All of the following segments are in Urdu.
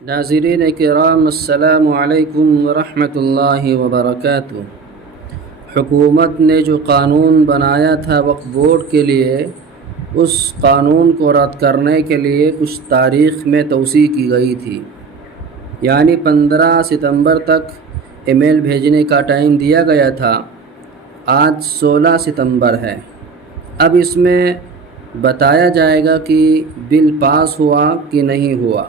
ناظرین کرام السلام علیکم ورحمۃ اللہ وبرکاتہ۔ حکومت نے جو قانون بنایا تھا وقف بورڈ کے لیے، اس قانون کو رد کرنے کے لیے کچھ تاریخ میں توسیع کی گئی تھی، یعنی 15 ستمبر تک ای میل بھیجنے کا ٹائم دیا گیا تھا۔ آج 16 ستمبر ہے۔ اب اس میں بتایا جائے گا کہ بل پاس ہوا کہ نہیں ہوا۔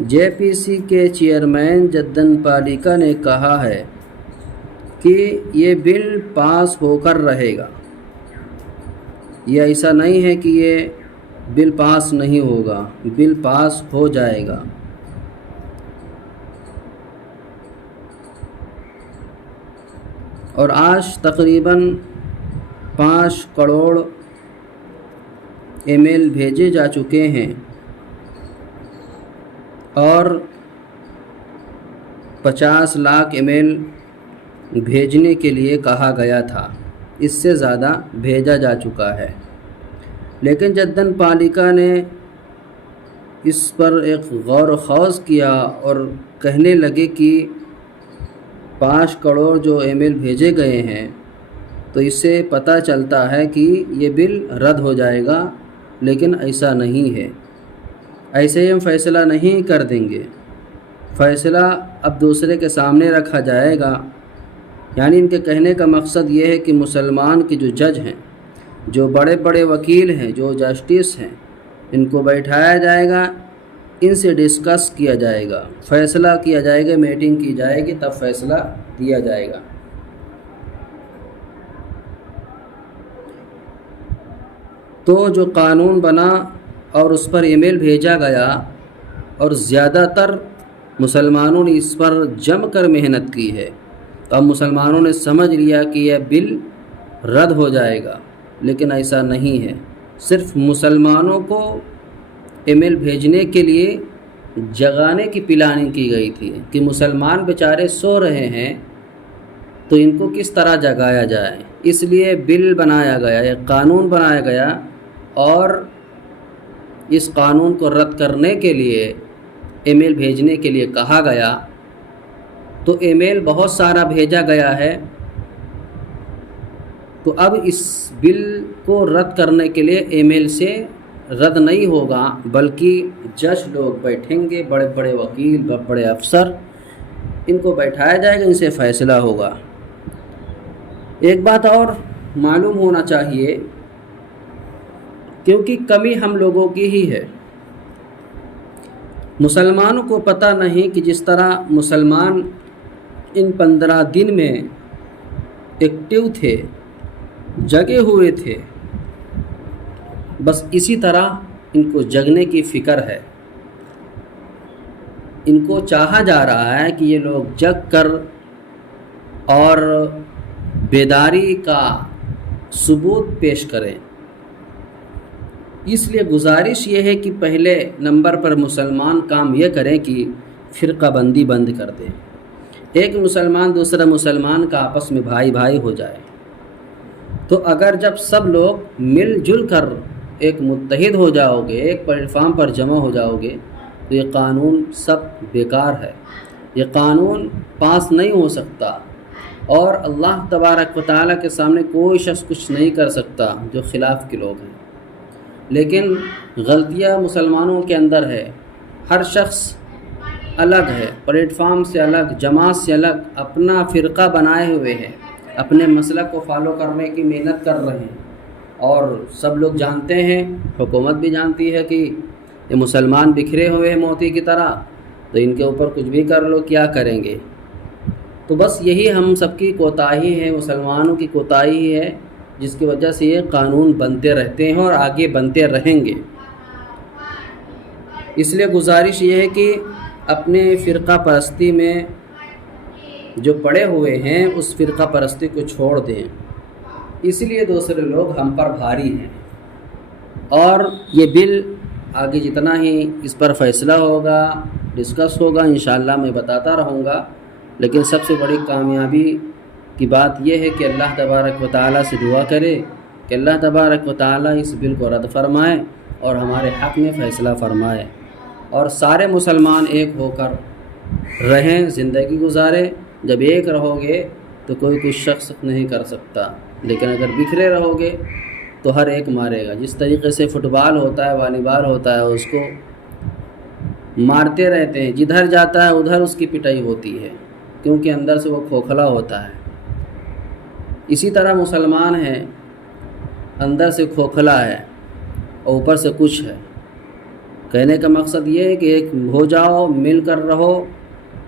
جے پی سی کے چیئرمین جدن پالیکا نے کہا ہے کہ یہ بل پاس ہو کر رہے گا۔ یہ ایسا نہیں ہے کہ یہ بل پاس نہیں ہوگا، بل پاس ہو جائے گا۔ اور آج تقریباً 5 کروڑ ای میل بھیجے جا چکے ہیں اور 50 لاکھ ای میل بھیجنے کے لیے کہا گیا تھا، اس سے زیادہ بھیجا جا چکا ہے۔ لیکن جدن پالیکا نے اس پر ایک غور و خوض کیا اور کہنے لگے کہ 5 کروڑ جو ای میل بھیجے گئے ہیں تو اس سے پتہ چلتا ہے کہ یہ بل رد ہو جائے گا، لیکن ایسا نہیں ہے۔ ایسے ہی ہم فیصلہ نہیں کر دیں گے، فیصلہ اب دوسرے کے سامنے رکھا جائے گا۔ یعنی ان کے کہنے کا مقصد یہ ہے کہ مسلمان کے جو جج ہیں، جو بڑے بڑے وکیل ہیں، جو جسٹس ہیں، ان کو بیٹھایا جائے گا، ان سے ڈسکس کیا جائے گا، فیصلہ کیا جائے گا، میٹنگ کی جائے گی، تب فیصلہ دیا جائے گا۔ تو جو قانون بنا اور اس پر ای میل بھیجا گیا اور زیادہ تر مسلمانوں نے اس پر جم کر محنت کی ہے، تو اب مسلمانوں نے سمجھ لیا کہ یہ بل رد ہو جائے گا، لیکن ایسا نہیں ہے۔ صرف مسلمانوں کو ای میل بھیجنے کے لیے جگانے کی پلاننگ کی گئی تھی کہ مسلمان بیچارے سو رہے ہیں تو ان کو کس طرح جگایا جائے، اس لیے بل بنایا گیا، ایک قانون بنایا گیا اور اس قانون کو رد کرنے کے لیے ای میل بھیجنے کے لیے کہا گیا۔ تو ای میل بہت سارا بھیجا گیا ہے، تو اب اس بل کو رد کرنے کے لیے ای میل سے رد نہیں ہوگا، بلکہ جج لوگ بیٹھیں گے، بڑے بڑے وکیل، بڑے بڑے افسر، ان کو بیٹھایا جائے گا، ان سے فیصلہ ہوگا۔ ایک بات اور معلوم ہونا چاہیے، کیونکہ کمی ہم لوگوں کی ہی ہے۔ مسلمانوں کو پتہ نہیں کہ جس طرح مسلمان ان 15 دن میں ایکٹیو تھے، جگے ہوئے تھے، بس اسی طرح ان کو جگنے کی فکر ہے۔ ان کو چاہا جا رہا ہے کہ یہ لوگ جگ کر اور بیداری کا ثبوت پیش کریں۔ اس لیے گزارش یہ ہے کہ پہلے نمبر پر مسلمان کام یہ کریں کہ فرقہ بندی بند کر دیں، ایک مسلمان دوسرا مسلمان کا آپس میں بھائی بھائی ہو جائے۔ تو اگر جب سب لوگ مل جل کر ایک متحد ہو جاؤ گے، ایک پلیٹ فارم پر جمع ہو جاؤ گے، تو یہ قانون سب بیکار ہے، یہ قانون پاس نہیں ہو سکتا، اور اللہ تبارک و تعالیٰ کے سامنے کوئی شخص کچھ نہیں کر سکتا جو خلاف کے لوگ ہیں۔ لیکن غلطیاں مسلمانوں کے اندر ہے، ہر شخص الگ ہے، پلیٹ فارم سے الگ، جماعت سے الگ، اپنا فرقہ بنائے ہوئے ہے، اپنے مسلک کو فالو کرنے کی محنت کر رہے ہیں، اور سب لوگ جانتے ہیں، حکومت بھی جانتی ہے کہ یہ مسلمان بکھرے ہوئے ہیں موتی کی طرح، تو ان کے اوپر کچھ بھی کر لو، کیا کریں گے۔ تو بس یہی ہم سب کی کوتاہی ہے، مسلمانوں کی کوتاہی ہے، جس کی وجہ سے یہ قانون بنتے رہتے ہیں اور آگے بنتے رہیں گے۔ اس لیے گزارش یہ ہے کہ اپنے فرقہ پرستی میں جو پڑے ہوئے ہیں اس فرقہ پرستی کو چھوڑ دیں، اس لیے دوسرے لوگ ہم پر بھاری ہیں، اور یہ بل آگے جتنا ہی اس پر فیصلہ ہوگا، ڈسکس ہوگا، انشاءاللہ میں بتاتا رہوں گا۔ لیکن سب سے بڑی کامیابی کی بات یہ ہے کہ اللہ تبارک و تعالیٰ سے دعا کرے کہ اللہ تبارک و تعالیٰ اس بل کو رد فرمائے اور ہمارے حق میں فیصلہ فرمائے۔ اور سارے مسلمان ایک ہو کر رہیں، زندگی گزاریں۔ جب ایک رہو گے تو کوئی کچھ شخص نہیں کر سکتا، لیکن اگر بکھرے رہو گے تو ہر ایک مارے گا۔ جس طریقے سے فٹ بال ہوتا ہے، والی بال ہوتا ہے، اس کو مارتے رہتے ہیں، جدھر جاتا ہے ادھر اس کی پٹائی ہوتی ہے، کیونکہ اندر سے وہ کھوکھلا ہوتا ہے۔ اسی طرح مسلمان ہے، اندر سے کھوکھلا ہے اور اوپر سے کچھ ہے۔ کہنے کا مقصد یہ ہے کہ ایک ہو جاؤ، مل کر رہو،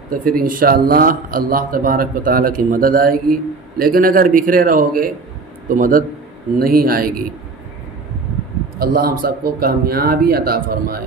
تو پھر انشاءاللہ اللہ تبارک و تعالیٰ کی مدد آئے گی۔ لیکن اگر بکھرے رہو گے تو مدد نہیں آئے گی۔ اللہ ہم سب کو کامیابی عطا فرمائے۔